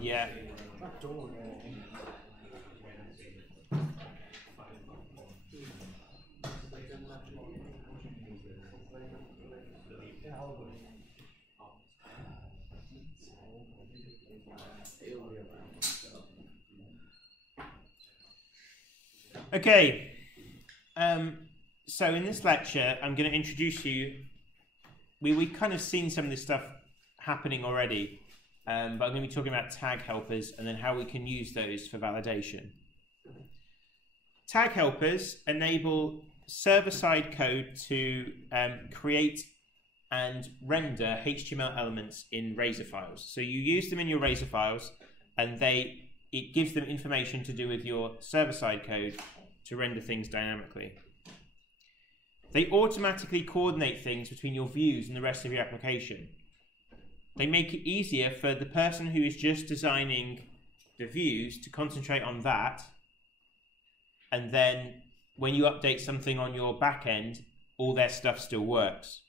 Yeah. Okay. So in this lecture, I'm going to introduce you. We've kind of seen some of this stuff happening already. But I'm going to be talking about tag helpers and then how we can use those for validation. Tag helpers enable server-side code to create and render HTML elements in Razor files. So you use them in your Razor files, and it gives them information to do with your server-side code to render things dynamically. They automatically coordinate things between your views and the rest of your application. They make it easier for the person who is just designing the views to concentrate on that, and then when you update something on your back end, all their stuff still works.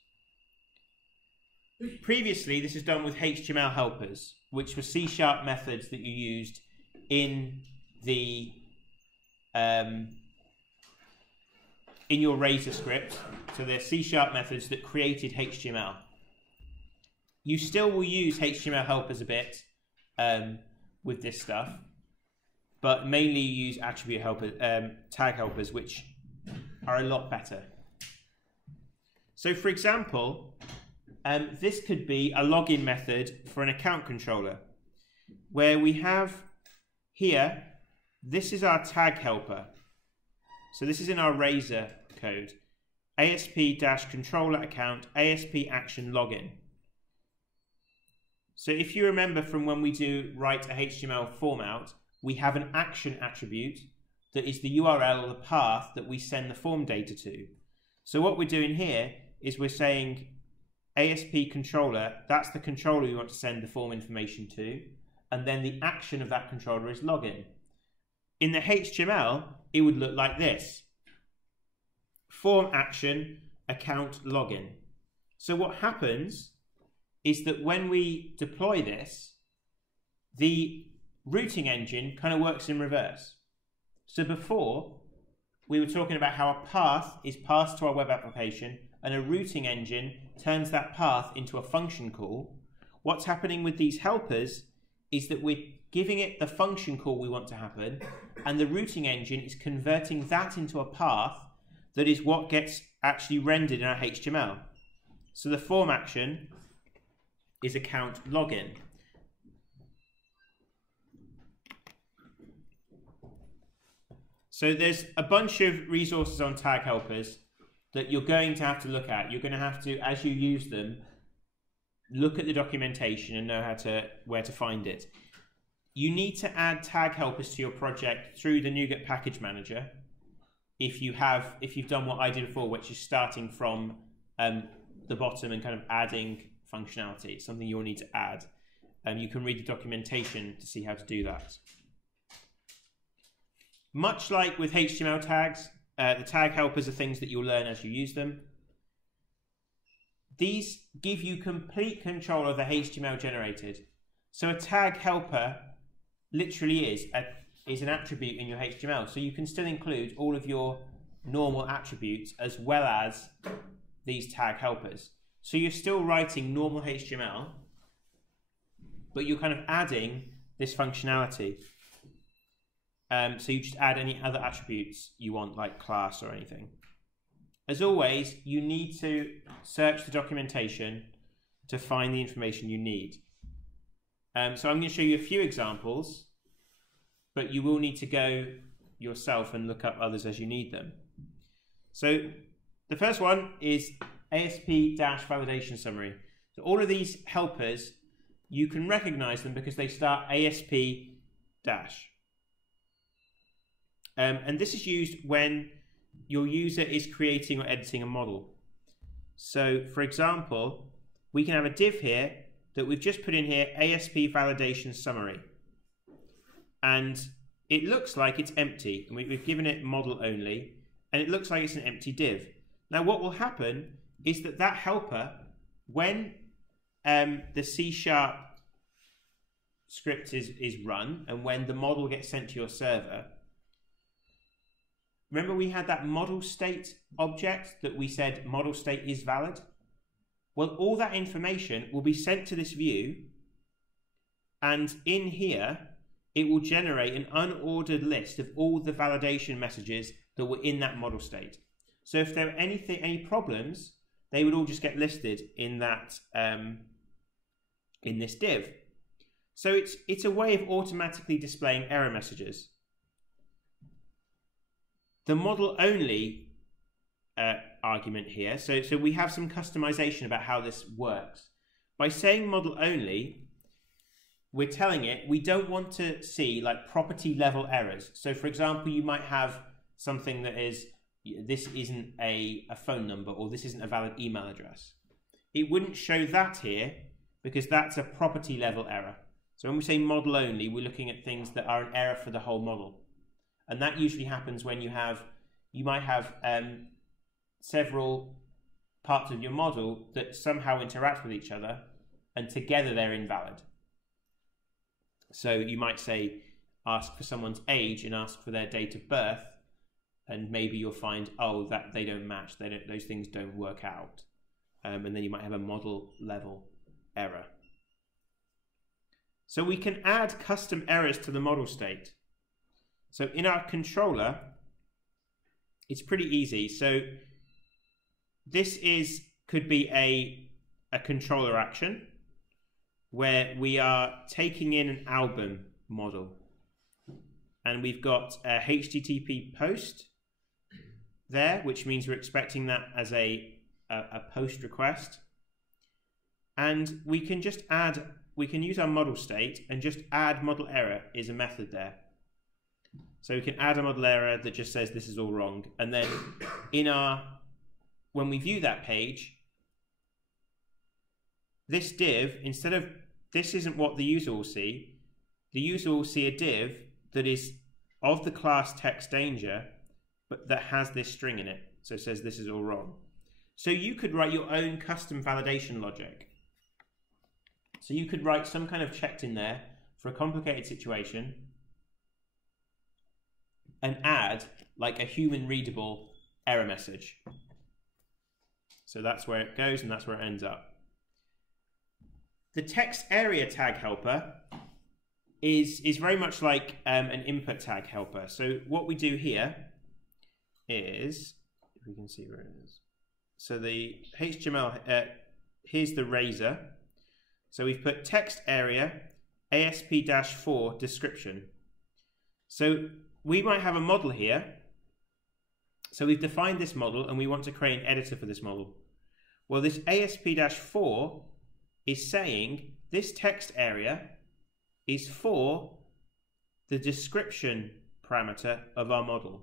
Previously, this is done with HTML helpers, which were C# methods that you used in the in your Razor script. So they're C# methods that created HTML. You still will use HTML helpers a bit with this stuff, but mainly you use attribute helpers, tag helpers, which are a lot better. So for example, this could be a login method for an account controller, where we have here, this is our tag helper. So this is in our Razor code, ASP-controller account, ASP action login. So if you remember from when we do write a HTML form out, we have an action attribute that is the URL or the path that we send the form data to. So what we're doing here is we're saying ASP controller, that's the controller we want to send the form information to, and then the action of that controller is login. In the HTML, it would look like this. Form action, account login. So what happens is that when we deploy this, the routing engine kind of works in reverse. So before, we were talking about how a path is passed to our web application and a routing engine turns that path into a function call. What's happening with these helpers is that we're giving it the function call we want to happen, and the routing engine is converting that into a path that is what gets actually rendered in our HTML. So the form action is account login. So there's a bunch of resources on tag helpers that you're going to have to look at. You're going to have to, as you use them, look at the documentation and know where to find it. You need to add tag helpers to your project through the NuGet package manager. If you've done what I did before, which is starting from the bottom and kind of adding functionality, it's something you'll need to add. You can read the documentation to see how to do that. Much like with HTML tags, the tag helpers are things that you'll learn as you use them. These give you complete control of the HTML generated. So a tag helper literally is an attribute in your HTML. So you can still include all of your normal attributes as well as these tag helpers. So you're still writing normal HTML, but you're kind of adding this functionality. So you just add any other attributes you want, like class or anything. As always, you need to search the documentation to find the information you need. So I'm going to show you a few examples, but you will need to go yourself and look up others as you need them. So the first one is ASP-validation summary. So all of these helpers, you can recognize them because they start ASP-. And this is used when your user is creating or editing a model. So for example, we can have a div here that we've just put in here, ASP validation summary. And it looks like it's empty, and we've given it model only, and it looks like it's an empty div. Now what will happen is that helper, when the C# script is run, and when the model gets sent to your server, remember we had that model state object that we said model state is valid? Well, all that information will be sent to this view, and in here, it will generate an unordered list of all the validation messages that were in that model state. So if there are any problems, they would all just get listed in that in this div. So it's a way of automatically displaying error messages. The model only argument here, so we have some customization about how this works. By saying model only, we're telling it we don't want to see like property level errors. So for example, you might have something that is, this isn't a phone number, or this isn't a valid email address. It wouldn't show that here because that's a property level error. So when we say model only, we're looking at things that are an error for the whole model. And that usually happens when you might have several parts of your model that somehow interact with each other, and together they're invalid. So you might say, ask for someone's age and ask for their date of birth, and maybe you'll find, oh, that they don't match, those things don't work out. And then you might have a model level error. So we can add custom errors to the model state. So in our controller, it's pretty easy. So this could be a controller action where we are taking in an album model, and we've got a HTTP post there, which means we're expecting that as a post request, and we can just add use our model state and just add model error is a method there. So we can add a model error that just says this is all wrong, and then when we view that page, this div, instead of, this isn't what the user will see. The user will see a div that is of the class text danger, but that has this string in it. So it says this is all wrong. So you could write your own custom validation logic. So you could write some kind of checked in there for a complicated situation and add like a human readable error message. So that's where it goes and that's where it ends up. The text area tag helper is very much like an input tag helper. So what we do here is, if we can see where it is. So the HTML, here's the razor. So we've put text area ASP-4 description. So we might have a model here. So we've defined this model and we want to create an editor for this model. Well, this ASP-4 is saying this text area is for the description parameter of our model.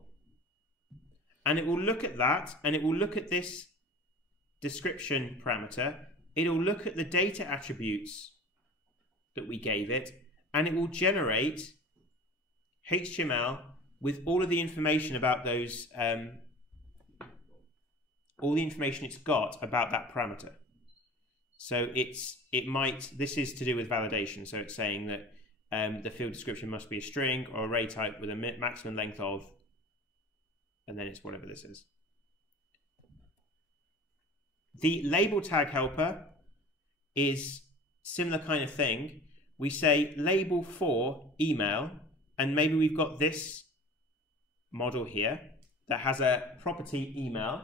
And it will look at that, and it will look at this description parameter. It'll look at the data attributes that we gave it, and it will generate HTML with all of the information about those, all the information it's got about that parameter. So this is to do with validation. So it's saying that the field description must be a string or array type with a maximum length of, and then it's whatever this is. The label tag helper is similar kind of thing. We say label for email, and maybe we've got this model here that has a property email.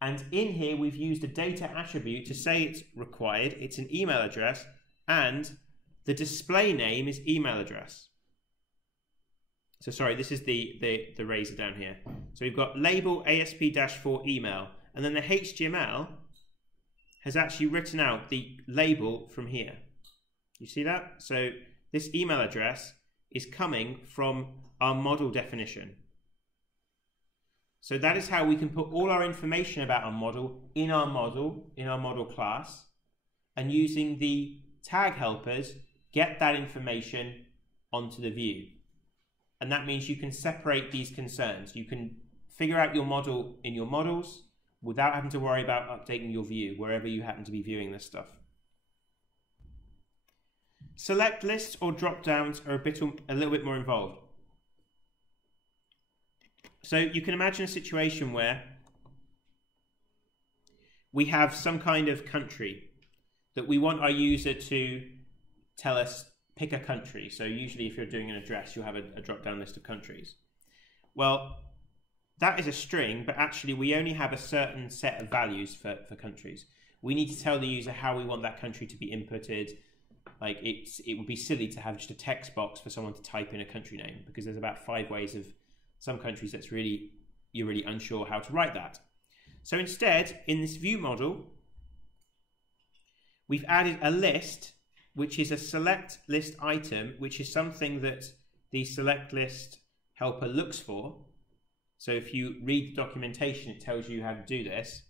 And in here, we've used a data attribute to say it's required. It's an email address, and the display name is email address. So sorry, this is the razor down here. So we've got label ASP-4 email, and then the HTML has actually written out the label from here. You see that? So this email address is coming from our model definition. So that is how we can put all our information about our model in our model class, and using the tag helpers, get that information onto the view. And that means you can separate these concerns. You can figure out your model in your models without having to worry about updating your view wherever you happen to be viewing this stuff. Select lists or drop downs are a little bit more involved. So you can imagine a situation where we have some kind of country that we want our user to tell us, pick a country. So usually if you're doing an address, you'll have a drop-down list of countries. Well, that is a string, but actually we only have a certain set of values for countries. We need to tell the user how we want that country to be inputted. Like it would be silly to have just a text box for someone to type in a country name, because there's about 5 ways of some countries that's you're really unsure how to write that. So instead, in this view model, we've added a list, which is a select list item, which is something that the select list helper looks for. So if you read the documentation, it tells you how to do this.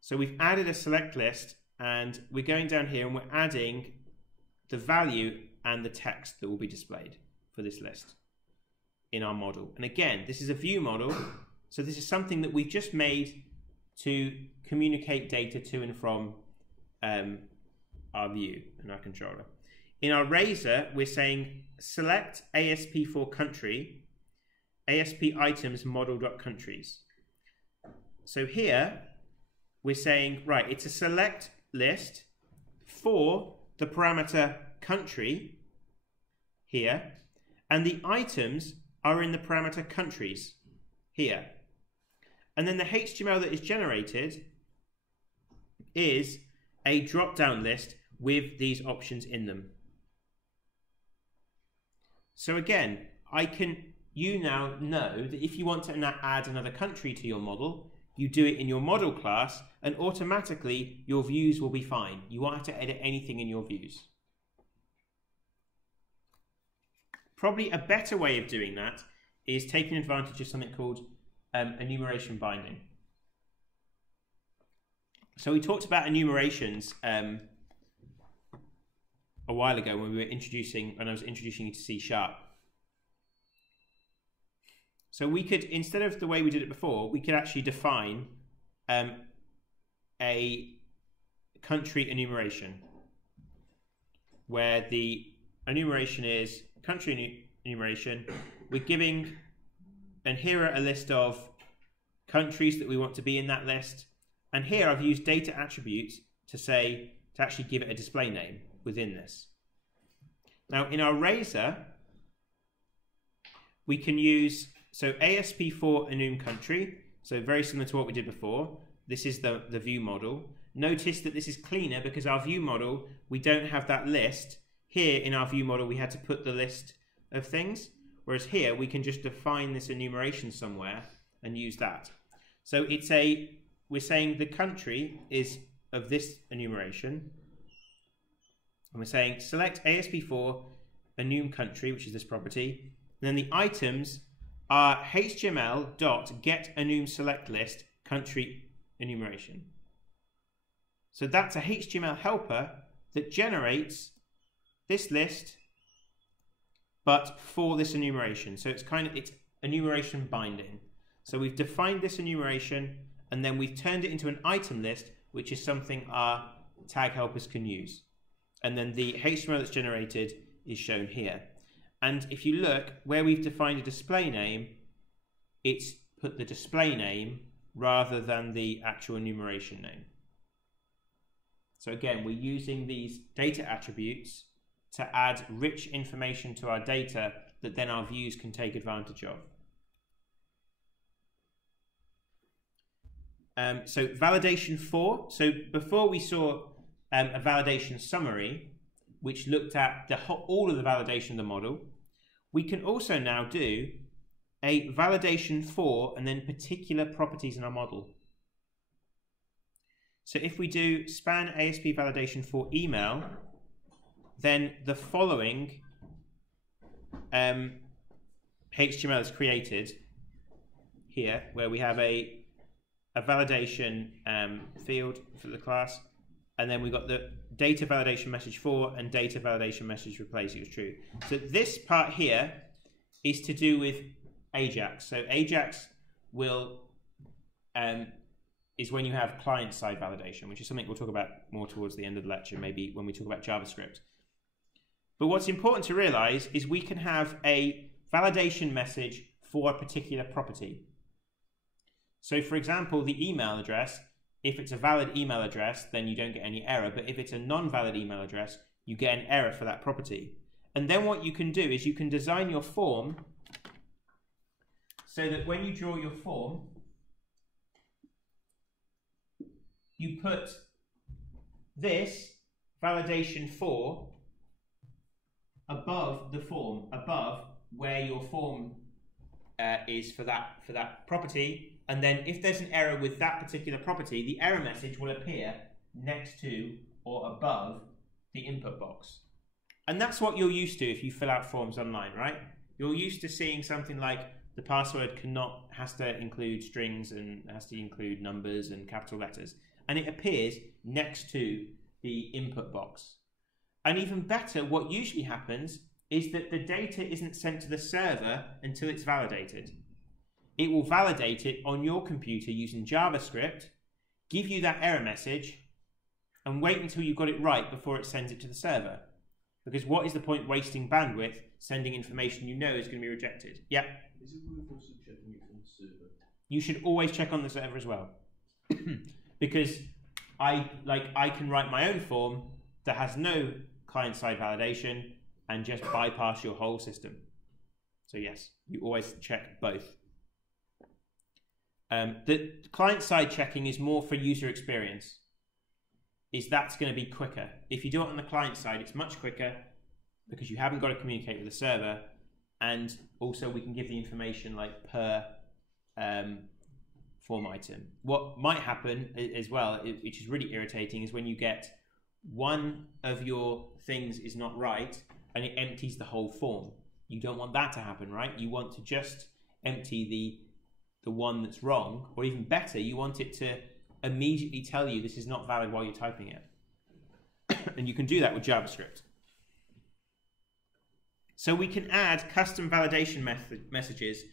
So we've added a select list, and we're going down here and we're adding the value and the text that will be displayed for this list in our model. And again, this is a view model, so this is something that we've just made to communicate data to and from our view and our controller. In our razor, we're saying select ASP for country, ASP items model.countries. So here we're saying, right, it's a select list for the parameter country here, and the items are in the parameter countries here. And then the HTML that is generated is a drop-down list with these options in them. So again, you now know that if you want to add another country to your model, you do it in your model class, and automatically your views will be fine. You won't have to edit anything in your views. Probably a better way of doing that is taking advantage of something called enumeration binding. So we talked about enumerations a while ago when I was introducing you to C#. So we could, instead of the way we did it before, we could actually define a country enumeration, where the enumeration is country enumeration. We're giving, and here are a list of countries that we want to be in that list. And here I've used data attributes to actually give it a display name within this. Now in our Razor, we can use, so ASP4 enum country, so very similar to what we did before. This is the view model. Notice that this is cleaner because our view model, we don't have that list. Here in our view model, we had to put the list of things, whereas here we can just define this enumeration somewhere and use that. So we're saying the country is of this enumeration, and we're saying select ASP4 enum country, which is this property, and then the items are html.getEnumSelectList country enumeration. So that's a HTML helper that generates this list, but for this enumeration. So it's enumeration binding. So we've defined this enumeration, and then we've turned it into an item list, which is something our tag helpers can use. And then the HTML that's generated is shown here. And if you look, where we've defined a display name, it's put the display name rather than the actual enumeration name. So again, we're using these data attributes to add rich information to our data that then our views can take advantage of. So validation for, so before we saw a validation summary, which looked at all of the validation of the model. We can also now do a validation for and then particular properties in our model. So if we do span ASP validation for email, then the following HTML is created here, where we have a validation field for the class, and then we've got the data validation message for and data validation message replace equals true. So this part here is to do with Ajax. So Ajax will is when you have client-side validation, which is something we'll talk about more towards the end of the lecture, maybe when we talk about JavaScript. But what's important to realize is we can have a validation message for a particular property. So for example, the email address, if it's a valid email address, then you don't get any error. But if it's a non-valid email address, you get an error for that property. And then what you can do is you can design your form so that when you draw your form, you put this validation for above the form, above where your form is for that property. And then if there's an error with that particular property, the error message will appear next to or above the input box. And that's what you're used to if you fill out forms online, right? You're used to seeing something like the password has to include strings and has to include numbers and capital letters. And it appears next to the input box. And even better, what usually happens is that the data isn't sent to the server until it's validated. It will validate it on your computer using JavaScript, give you that error message, and wait until you've got it right before it sends it to the server. Because what is the point wasting bandwidth sending information you know is going to be rejected? Yeah? Is it worth also checking it on the server? You should always check on the server as well. Because I can write my own form that has no client-side validation and just bypass your whole system. So yes, you always check both. The client-side checking is more for user experience. That's going to be quicker. If you do it on the client side, it's much quicker because you haven't got to communicate with the server, and also we can give the information like per form item. What might happen as well, which is really irritating, is when you get one of your things is not right and it empties the whole form. You don't want that to happen, right? You want to just empty the one that's wrong, or even better, you want it to immediately tell you this is not valid while you're typing it. And you can do that with JavaScript. So we can add custom validation messages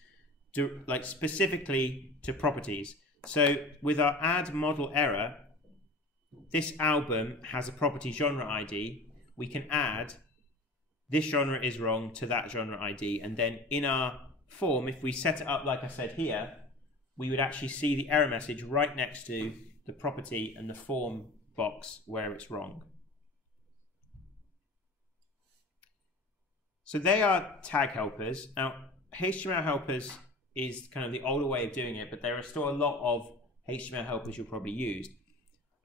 like specifically to properties. So with our add model error, this album has a property genre ID. We can add this genre is wrong to that genre ID, and then in our form, if we set it up like I said here, we would actually see the error message right next to the property and the form box where it's wrong. So they are tag helpers. Now, HTML helpers is kind of the older way of doing it, but there are still a lot of HTML helpers you'll probably use.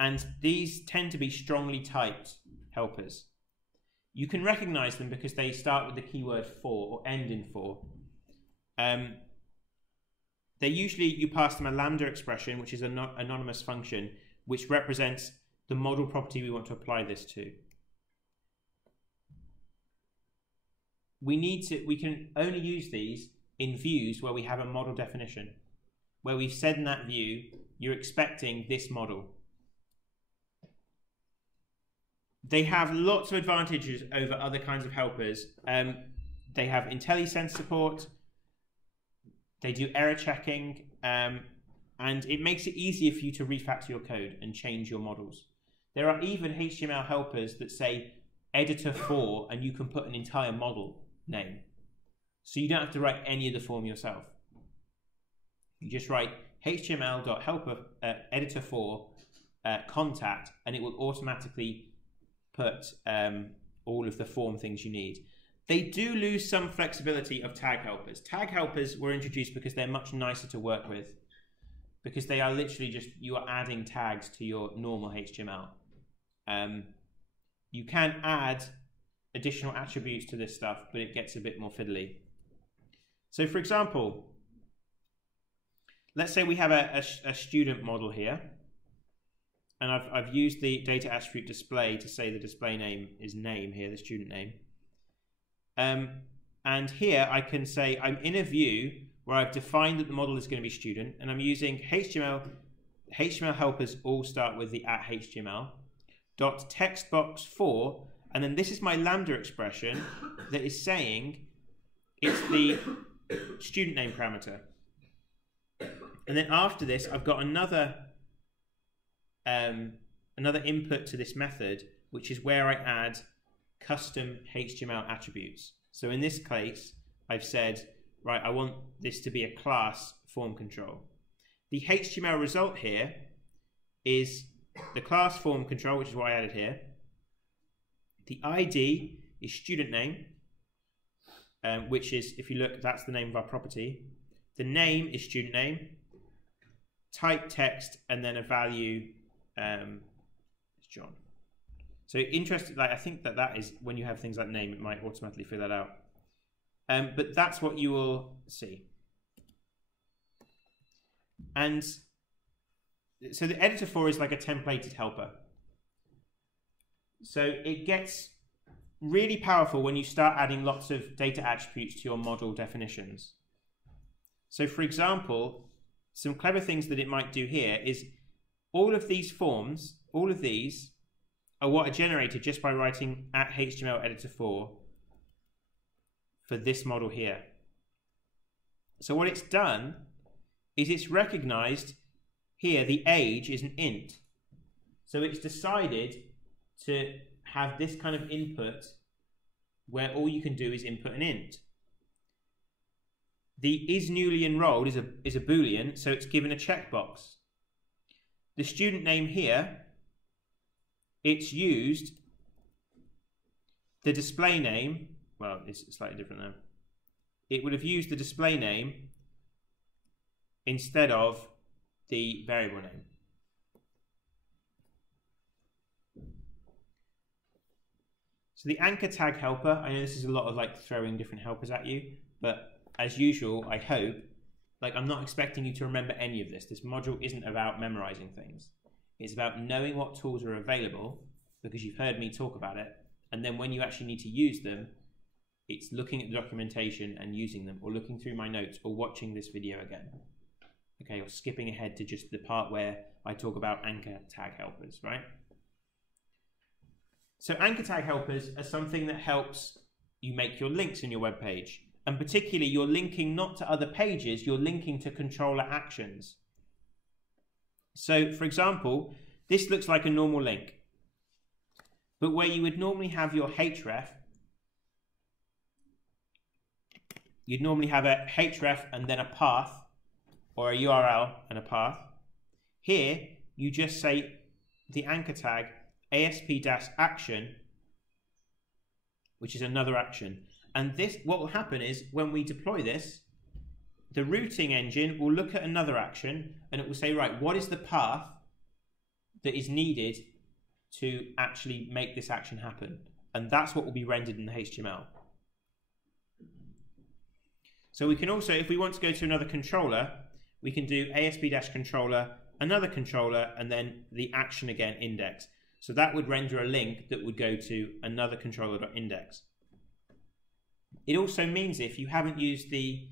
And these tend to be strongly typed helpers. You can recognize them because they start with the keyword for or end in for. They usually, you pass them a lambda expression, which is an anonymous function, which represents the model property we want to apply this to. We can only use these in views where we have a model definition, where we've said in that view, you're expecting this model. They have lots of advantages over other kinds of helpers. They have IntelliSense support. They do error checking, and it makes it easier for you to refactor your code and change your models. There are even HTML helpers that say editor for, and you can put an entire model name. So you don't have to write any of the form yourself. You just write html.helper editor for contact, and it will automatically put all of the form things you need. They do lose some flexibility of tag helpers. Tag helpers were introduced because they're much nicer to work with, because they are literally just, you are adding tags to your normal HTML. You can add additional attributes to this stuff, but it gets a bit more fiddly. So for example, let's say we have a student model here, and I've used the data attribute display to say the display name is name here, the student name. And here I can say I'm in a view where I've defined that the model is going to be student, and I'm using HTML helpers all start with the @HTML dot text box for, and then this is my lambda expression that is saying it's the student name parameter. And then after this, I've got another input to this method, which is where I add custom HTML attributes. So in this case, I've said, right, I want this to be a class form control. The HTML result here is the class form control, which is what I added here. The ID is student name, which is, if you look, that's the name of our property. The name is student name, type text, and then a value is John. So interesting, like I think that is, when you have things like name, it might automatically fill that out. But that's what you will see. And so the editor for is like a templated helper. So it gets really powerful when you start adding lots of data attributes to your model definitions. So for example, some clever things that it might do here is all of these forms, all of these are what are generated just by writing @HTML editor for this model here. So what it's done is it's recognized here the age is an int. So it's decided to have this kind of input where all you can do is input an int. The is newly enrolled is a Boolean, so it's given a checkbox. The student name here, it's used the display name, well, it's slightly different now. It would have used the display name instead of the variable name. So the anchor tag helper, I know this is a lot of like throwing different helpers at you, but as usual, I hope like, I'm not expecting you to remember any of this. This module isn't about memorizing things. It's about knowing what tools are available because you've heard me talk about it. And then when you actually need to use them, it's looking at the documentation and using them, or looking through my notes, or watching this video again. Okay, or skipping ahead to just the part where I talk about anchor tag helpers, right? So anchor tag helpers are something that helps you make your links in your web page. And particularly, you're linking not to other pages, you're linking to controller actions. So for example, this looks like a normal link. But where you would normally have your href, you'd normally have a href and then a path, or a URL and a path. Here, you just say the anchor tag ASP-action, which is another action. And this, what will happen is when we deploy this, the routing engine will look at another action and it will say, right, what is the path that is needed to actually make this action happen? And that's what will be rendered in the HTML. So we can also, if we want to go to another controller, we can do ASP-controller, another controller, and then the action again index. So that would render a link that would go to another controller.index. It also means if you haven't used the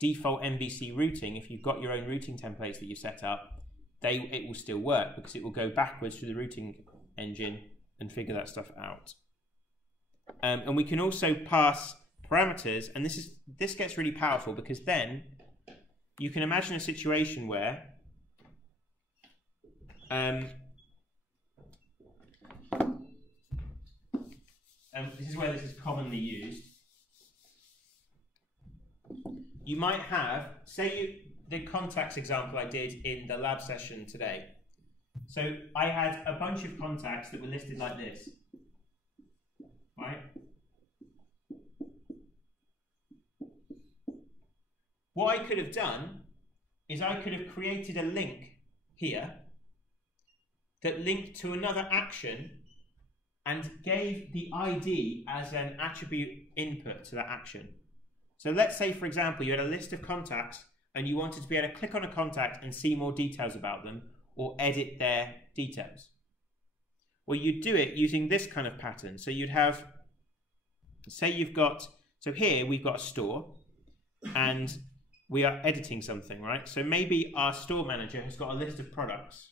default MVC routing, if you've got your own routing templates that you've set up, it will still work because it will go backwards through the routing engine and figure that stuff out. And we can also pass parameters, and this gets really powerful because then you can imagine a situation where this is where this is commonly used. You might have, the contacts example I did in the lab session today. So I had a bunch of contacts that were listed like this, right? What I could have done is I could have created a link here that linked to another action and gave the ID as an attribute input to that action. So let's say, for example, you had a list of contacts and you wanted to be able to click on a contact and see more details about them or edit their details. Well, you'd do it using this kind of pattern. So you'd have, say you've got, so here we've got a store and we are editing something, right? So maybe our store manager has got a list of products.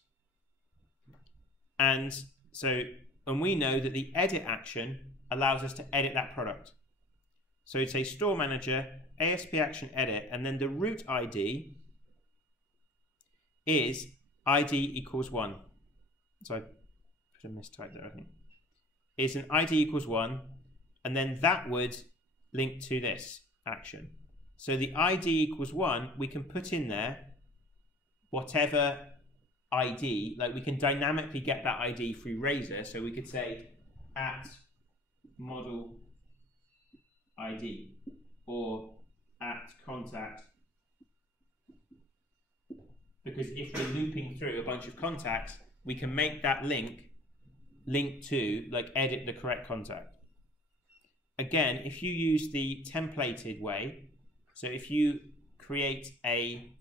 And we know that the edit action allows us to edit that product. So it's a store manager, ASP action edit, and then the root ID is ID equals 1. So I put a mistype there, I think. It's an ID equals 1, and then that would link to this action. So the ID equals 1, we can put in there whatever ID, like we can dynamically get that ID through Razor. So we could say at model ID or at contact, because if we're looping through a bunch of contacts, we can make that link to, like, edit the correct contact. Again, if you use the templated way, so if you create a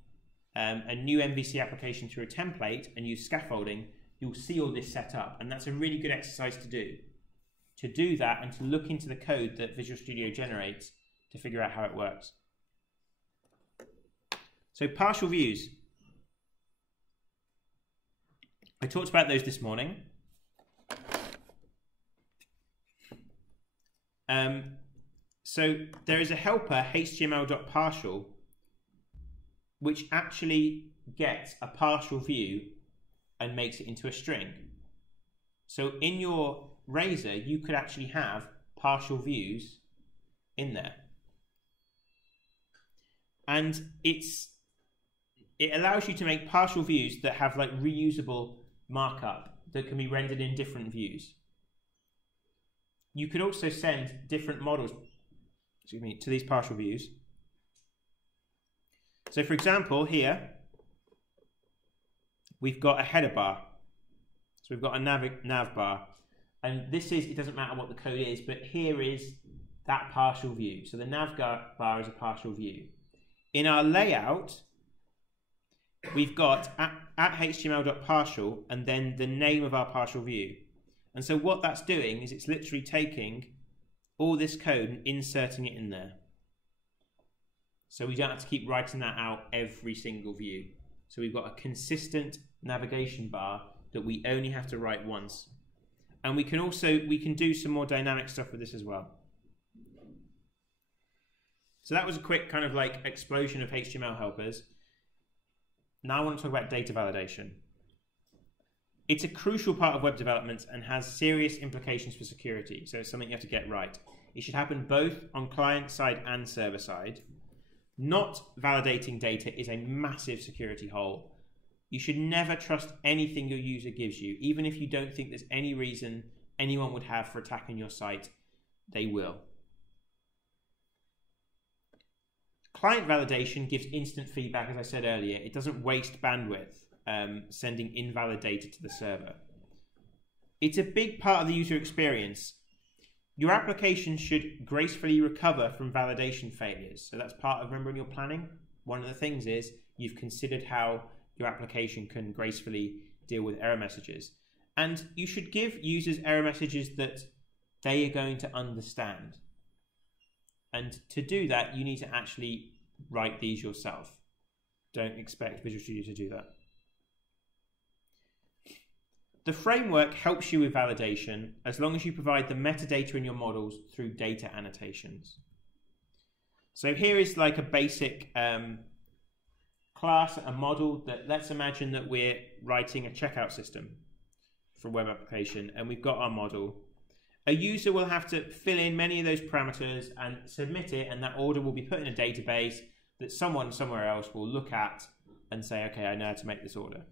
new MVC application through a template and use scaffolding, you'll see all this set up, and that's a really good exercise to do. To do that and to look into the code that Visual Studio generates to figure out how it works. So partial views. I talked about those this morning. So there is a helper, html.partial, which actually gets a partial view and makes it into a string. So in your Razor, you could actually have partial views in there. And it allows you to make partial views that have like reusable markup that can be rendered in different views. You could also send different models, excuse me, to these partial views. So for example, here, we've got a header bar. So we've got a nav bar. And this is, it doesn't matter what the code is, but here is that partial view. So the nav bar is a partial view. In our layout, we've got at html.partial and then the name of our partial view. And so what that's doing is it's literally taking all this code and inserting it in there. So we don't have to keep writing that out every single view. So we've got a consistent navigation bar that we only have to write once. And we can do some more dynamic stuff with this as well. So that was a quick kind of like explosion of HTML helpers. Now I want to talk about data validation. It's a crucial part of web development and has serious implications for security. So it's something you have to get right. It should happen both on client side and server side. Not validating data is a massive security hole. You should never trust anything your user gives you. Even if you don't think there's any reason anyone would have for attacking your site, they will. Client validation gives instant feedback, as I said earlier. It doesn't waste bandwidth sending invalid data to the server. It's a big part of the user experience. Your application should gracefully recover from validation failures. So that's part of remembering your planning. One of the things is you've considered how your application can gracefully deal with error messages. And you should give users error messages that they are going to understand. And to do that, you need to actually write these yourself. Don't expect Visual Studio to do that. The framework helps you with validation as long as you provide the metadata in your models through data annotations. So here is like a basic class, a model that, let's imagine that we're writing a checkout system for a web application and we've got our model. A user will have to fill in many of those parameters and submit it, and that order will be put in a database that someone somewhere else will look at and say, okay, I know how to make this order.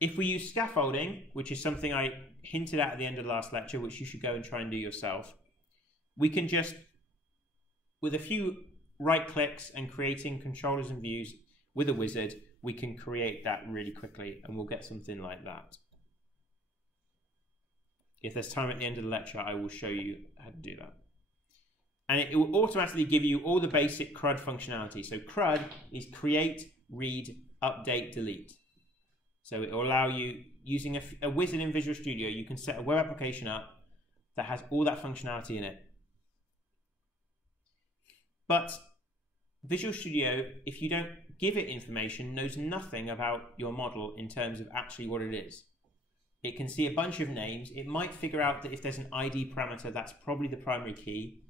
If we use scaffolding, which is something I hinted at the end of the last lecture, which you should go and try and do yourself, we can just, with a few right clicks and creating controllers and views with a wizard, we can create that really quickly, and we'll get something like that. If there's time at the end of the lecture, I will show you how to do that. And it will automatically give you all the basic CRUD functionality. So CRUD is create, read, update, delete. So it will allow you, using a wizard in Visual Studio, you can set a web application up that has all that functionality in it. But Visual Studio, if you don't give it information, knows nothing about your model in terms of actually what it is. It can see a bunch of names. It might figure out that if there's an ID parameter, that's probably the primary key.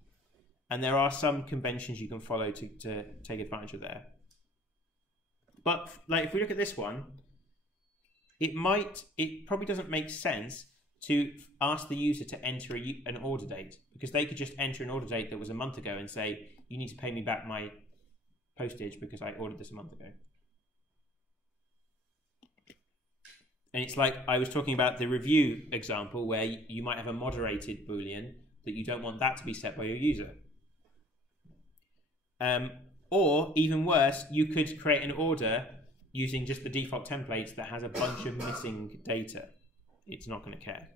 And there are some conventions you can follow to take advantage of there. But like if we look at this one, it probably doesn't make sense to ask the user to enter an order date, because they could just enter an order date that was a month ago and say, you need to pay me back my postage because I ordered this a month ago. And it's like I was talking about the review example where you might have a moderated Boolean that you don't want that to be set by your user. Or even worse, you could create an order using just the default templates that has a bunch of missing data. It's not going to care.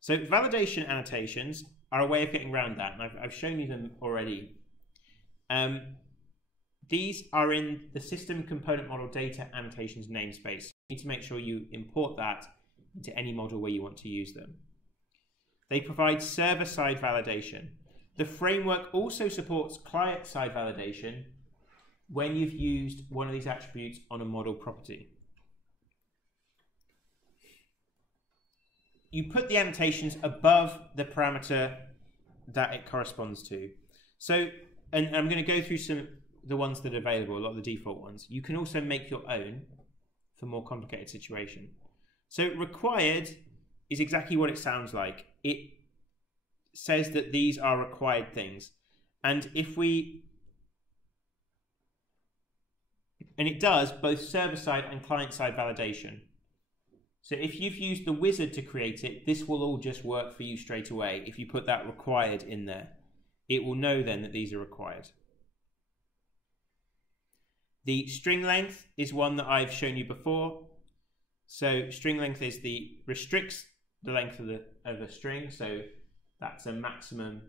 So validation annotations are a way of getting around that, and I've shown you them already. These are in the system component model data annotations namespace. You need to make sure you import that into any model where you want to use them. They provide server-side validation. The framework also supports client-side validation when you've used one of these attributes on a model property. You put the annotations above the parameter that it corresponds to. So, and I'm going to go through the ones that are available, a lot of the default ones. You can also make your own for more complicated situation. So required is exactly what it sounds like. It says that these are required things. And it does both server-side and client-side validation. So if you've used the wizard to create it, this will all just work for you straight away. If you put that required in there, it will know then that these are required. The string length is one that I've shown you before. So string length restricts the length of the string. So that's a maximum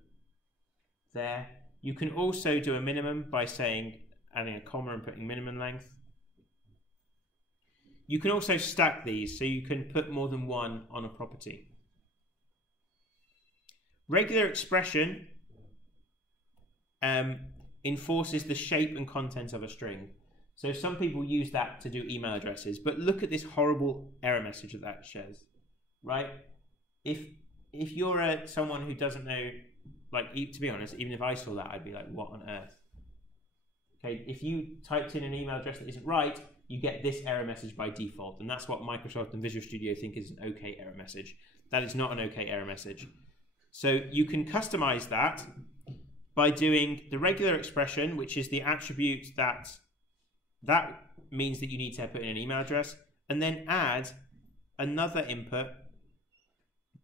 there. You can also do a minimum by adding a comma and putting minimum length. You can also stack these, so you can put more than one on a property. Regular expression enforces the shape and content of a string. So some people use that to do email addresses, but look at this horrible error message that shares, right? If you're someone who doesn't know, like, to be honest, even if I saw that, I'd be like, what on earth? Okay, if you typed in an email address that isn't right, you get this error message by default, and that's what Microsoft and Visual Studio think is an OK error message. That is not an OK error message. So you can customize that by doing the regular expression, which is the attribute that means that you need to put in an email address, and then add another input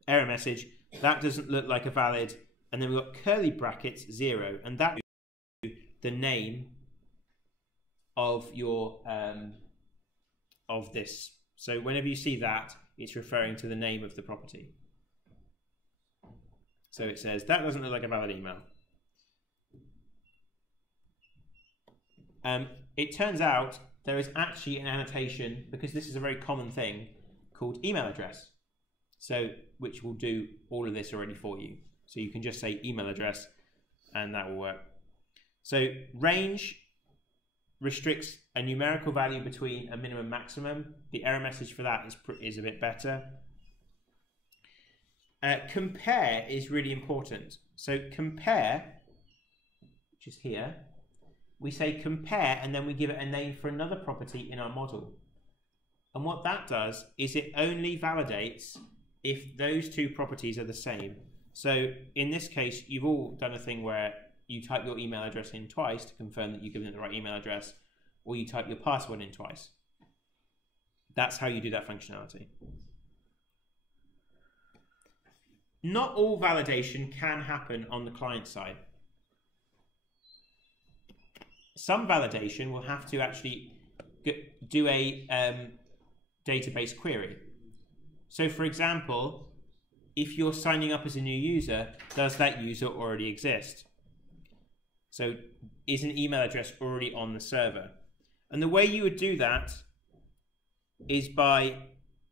error message that doesn't look like a valid, and then we've got curly brackets 0, and that is the name of your of this. So whenever you see that, it's referring to the name of the property. So it says that doesn't look like a valid email. It turns out there is actually an annotation, because this is a very common thing, called email address. So which will do all of this already for you. So you can just say email address and that will work. So range restricts a numerical value between a minimum and maximum. The error message for that is a bit better. Compare is really important. So compare, which is here, we say compare and then we give it a name for another property in our model. And what that does is it only validates if those two properties are the same. So in this case, you've all done a thing where you type your email address in twice to confirm that you've given it the right email address, or you type your password in twice. That's how you do that functionality. Not all validation can happen on the client side. Some validation will have to actually do a database query. So for example, if you're signing up as a new user, does that user already exist? So is an email address already on the server? And the way you would do that is by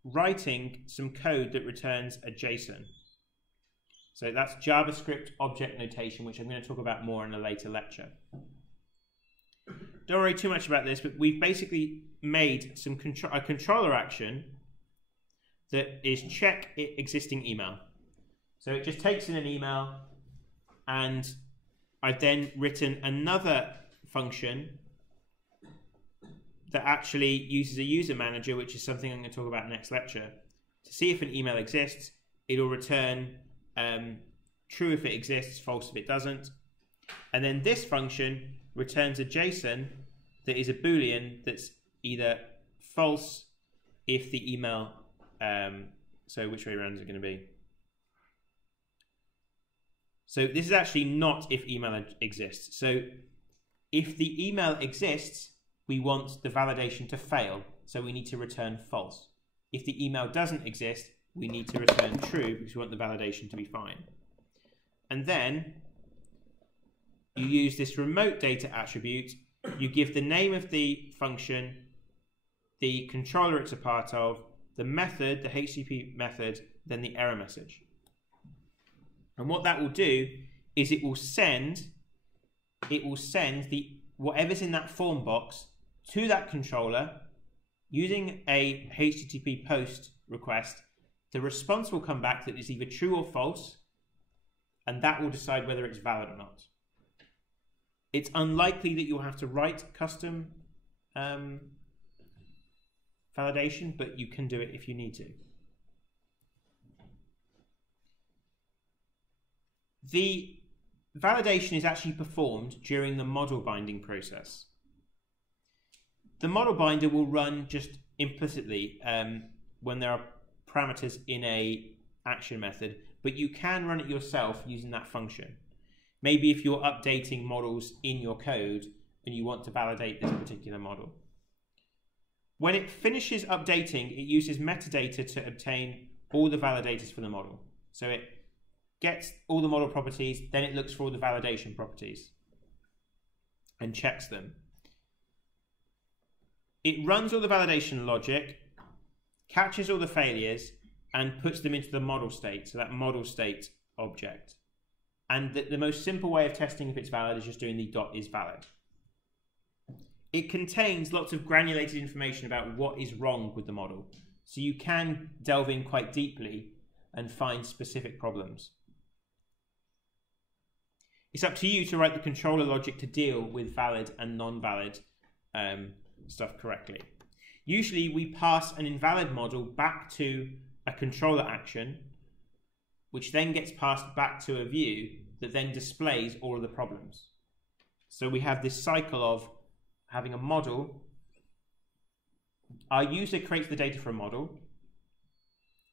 writing some code that returns a JSON. So that's JavaScript object notation, which I'm going to talk about more in a later lecture. Don't worry too much about this, but we've basically made a controller action that is check existing email. So it just takes in an email, and I've then written another function that actually uses a user manager, which is something I'm going to talk about next lecture. To see if an email exists, it'll return true if it exists, false if it doesn't. And then this function returns a JSON that is a Boolean that's either false if the email, so which way around is it going to be? So this is actually not if email exists. So if the email exists, we want the validation to fail. So we need to return false. If the email doesn't exist, we need to return true because we want the validation to be fine. And then you use this remote data attribute. You give the name of the function, the controller it's a part of, the method, the HTTP method, then the error message. And what that will do is it will send the whatever's in that form box to that controller using a HTTP post request. The response will come back that is either true or false, and that will decide whether it's valid or not. It's unlikely that you'll have to write custom validation, but you can do it if you need to. The validation is actually performed during the model binding process. The model binder will run just implicitly when there are parameters in a action method, but you can run it yourself using that function. Maybe if you're updating models in your code and you want to validate this particular model. When it finishes updating, it uses metadata to obtain all the validators for the model. So gets all the model properties, then it looks for all the validation properties and checks them. It runs all the validation logic, catches all the failures, and puts them into the model state, so that model state object. And the most simple way of testing if it's valid is just doing the .isValid. It contains lots of granulated information about what is wrong with the model, so you can delve in quite deeply and find specific problems. It's up to you to write the controller logic to deal with valid and non-valid stuff correctly. Usually we pass an invalid model back to a controller action, which then gets passed back to a view that then displays all of the problems. So we have this cycle of having a model. Our user creates the data for a model.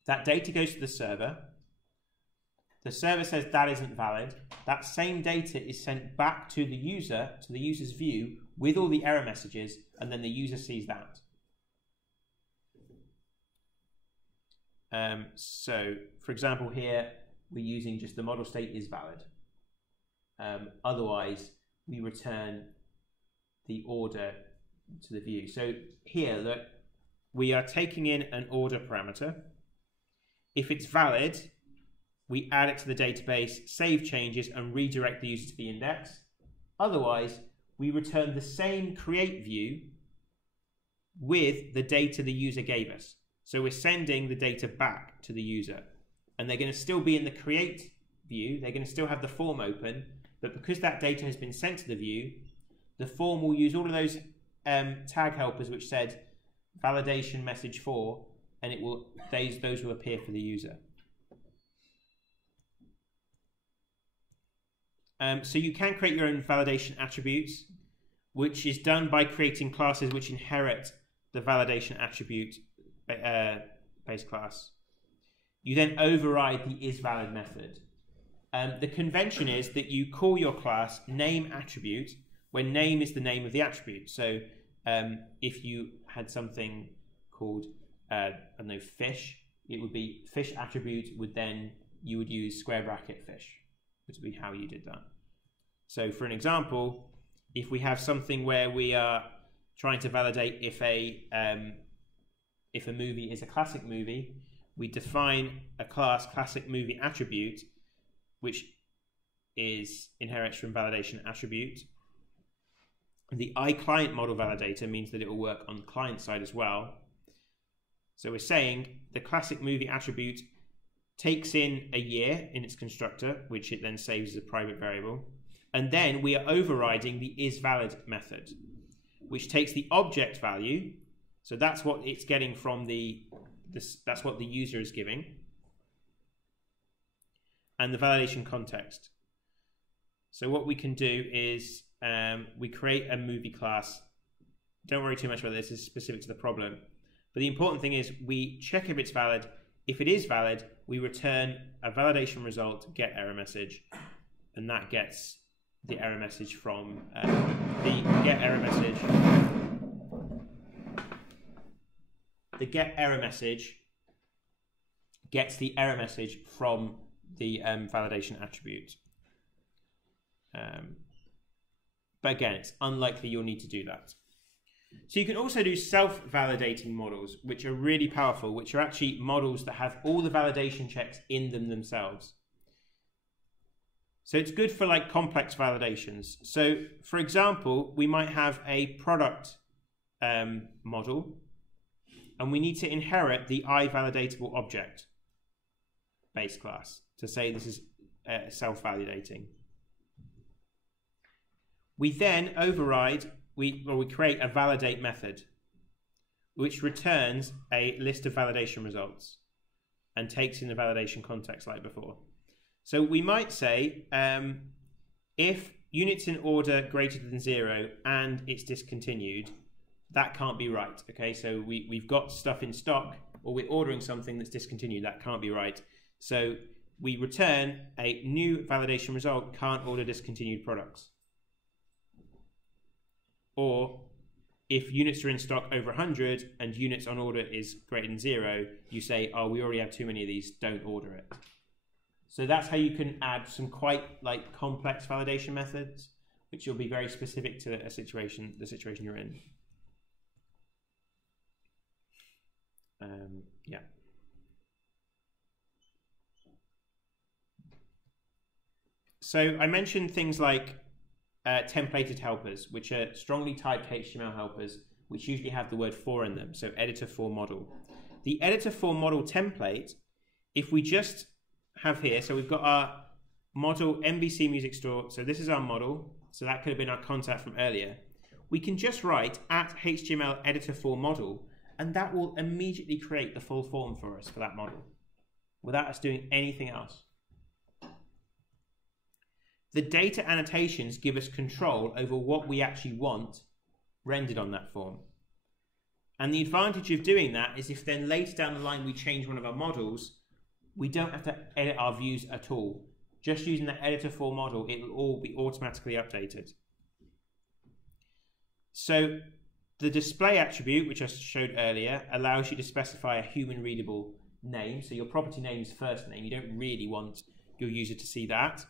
That data goes to the server. The server says that isn't valid. That same data is sent back to the user's view with all the error messages, and then the user sees that. So, for example, here we're using just the model state is valid. Otherwise, we return the order to the view. So here, look, we are taking in an order parameter. If it's valid, we add it to the database, save changes, and redirect the user to the index. Otherwise, we return the same create view with the data the user gave us. So we're sending the data back to the user, and they're going to still be in the create view. They're going to still have the form open, but because that data has been sent to the view, the form will use all of those tag helpers which said validation message for, and it will those will appear for the user. So you can create your own validation attributes, which is done by creating classes which inherit the validation attribute base class. You then override the isValid method. The convention is that you call your class name attribute when name is the name of the attribute. So if you had something called I don't know, fish, it would be fish attribute you would use square bracket fish, which would be how you did that. So for an example, if we have something where we are trying to validate if a movie is a classic movie, we define a class classic movie attribute, which inherits from validation attribute. The iClient model validator means that it will work on the client side as well. So we're saying the classic movie attribute takes in a year in its constructor, which it then saves as a private variable. And then we are overriding the isValid method, which takes the object value. So that's what it's getting from that's what the user is giving, and the validation context. So what we can do is we create a movie class. Don't worry too much about this. This is specific to the problem. But the important thing is we check if it's valid. If it is valid, we return a validation result, get error message, and that gets the error message from the get error message. The get error message gets the error message from the validation attribute. But again, it's unlikely you'll need to do that. So you can also do self-validating models, which are really powerful, which are actually models that have all the validation checks in them themselves. So it's good for like complex validations. So for example, we might have a product model, and we need to inherit the iValidatable object base class to say this is self-validating. We then override, we create a validate method, which returns a list of validation results and takes in the validation context like before. So we might say, if units in order greater than 0 and it's discontinued, that can't be right. Okay, so we've got stuff in stock, or we're ordering something that's discontinued, that can't be right. So we return a new validation result, can't order discontinued products. Or if units are in stock over 100 and units on order is greater than 0, you say, oh, we already have too many of these, don't order it. So that's how you can add some quite like complex validation methods, which will be very specific to a situation, the situation you're in. Yeah. So I mentioned things like templated helpers, which are strongly typed HTML helpers, which usually have the word for in them. So editor for model. The editor for model template, if we just have here, so we've got our model MVC Music Store. So this is our model. So that could have been our contact from earlier. We can just write @HTML editor for model, and that will immediately create the full form for us for that model without us doing anything else. The data annotations give us control over what we actually want rendered on that form. And the advantage of doing that is if then later down the line we change one of our models, we don't have to edit our views at all. Just using the editor for model, it will all be automatically updated. So the display attribute, which I showed earlier, allows you to specify a human readable name. So your property name is first name. You don't really want your user to see that.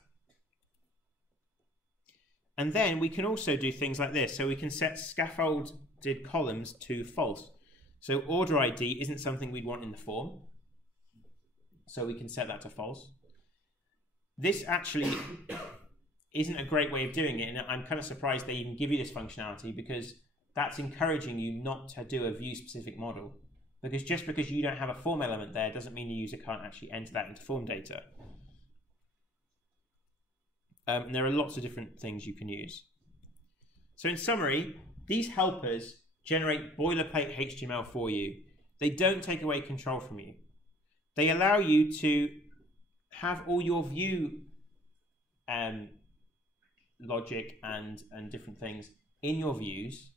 And then we can also do things like this. So we can set scaffolded columns to false. So order ID isn't something we'd want in the form. So we can set that to false. This actually isn't a great way of doing it. And I'm kind of surprised they even give you this functionality, because that's encouraging you not to do a view specific model. Because just because you don't have a form element there doesn't mean the user can't actually enter that into form data. And there are lots of different things you can use. So in summary, these helpers generate boilerplate HTML for you. They don't take away control from you. They allow you to have all your view logic and different things in your views,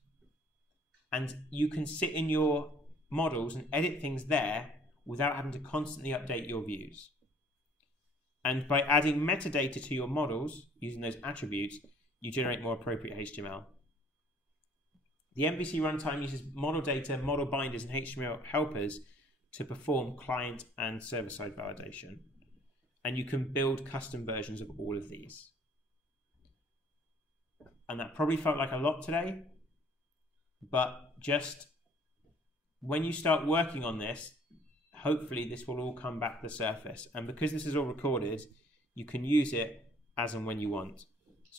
and you can sit in your models and edit things there without having to constantly update your views. And by adding metadata to your models, using those attributes, you generate more appropriate HTML. The MVC runtime uses model data, model binders, and HTML helpers to perform client and server-side validation. And you can build custom versions of all of these. And that probably felt like a lot today, but just when you start working on this, hopefully this will all come back to the surface. And because this is all recorded, you can use it as and when you want.